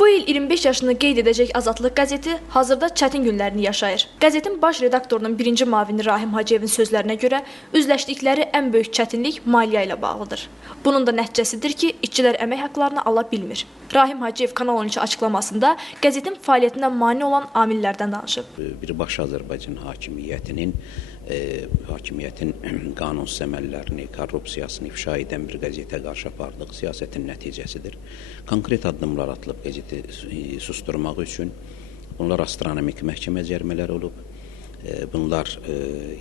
Bu il 25 yaşını qeyd edəcək Azadlıq qəzeti hazırda çətin günlərini yaşayır. Qəzetin baş redaktorunun birinci müavini Rahim Hacıyevin sözlərinə görə üzləşdikləri ən böyük çətinlik maliyyə ilə bağlıdır. Bunun da nəticəsidir ki, işçilər əmək haqqlarını ala bilmir. Rahim Hacıyev Kanal 13 açıqlamasında qəzetin fəaliyyətinə mane olan amillərdən danışıb. Birbaşa Azərbaycan hakimiyyətin qanunsuz əməllərini, korrupsiyasını ifşa edən bir qəzetə qarşı apardıq siyasətin nəticəsidir. Konkret addımlar atılıb qəzeti susturmaq üçün. Bunlar astronomik məhkəmə cərimələri olub. Bunlar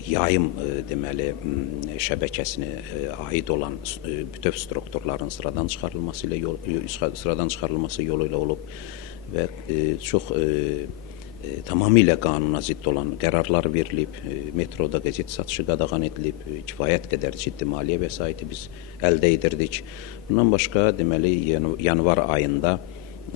yayım deməli şəbəkəsinə aid olan bütöv strukturların sıradan çıxarılması yolu ilə olub və çox tamamilə qanuna zidd olan qərarlar verilib, metroda qəzet satışı qadağan edilib, kifayət qədər ciddi maliyyə vəsaiti biz əldə edirdik. Bundan başqa, deməli, yanvar ayında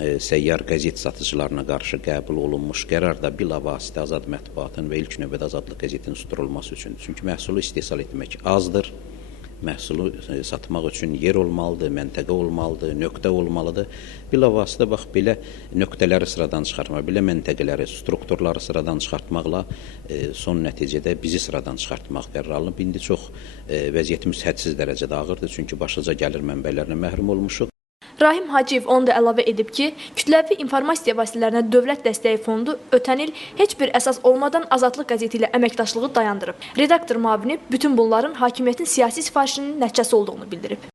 səyyar qəzet satıcılarına qarşı qəbul olunmuş qərar da bilavasitə azad mətbuatın və ilk növbədə Azadlıq qəzetinin susturulması üçün. Çünki məhsulu istehsal etmək azdır. Məhsulu satmaq üçün yer olmalıdır, məntəqə olmalıdır, nöqtə olmalıdır. Bilavasitə bax, belə nöqtələri sıradan çıxartmaq, belə məntəqələri, strukturları sıradan çıxartmaqla son nəticədə bizi sıradan çıxartmaq qərar alınıb. İndi çox vəziyyətimiz hədsiz dərəcədə ağırdır, çünki başlıca gəlir mənbələrinə məhrum olmuşuq. Rahim Hacıyev onu da əlavə edib ki, kütləvi informasiya vasitələrinə dövlət dəstəyi fondu ötən il heç bir əsas olmadan Azadlıq qəzeti ilə əməkdaşlığı dayandırıb. Redaktor müavini bütün bunların hakimiyyətin siyasi sifarişinin nəticəsi olduğunu bildirib.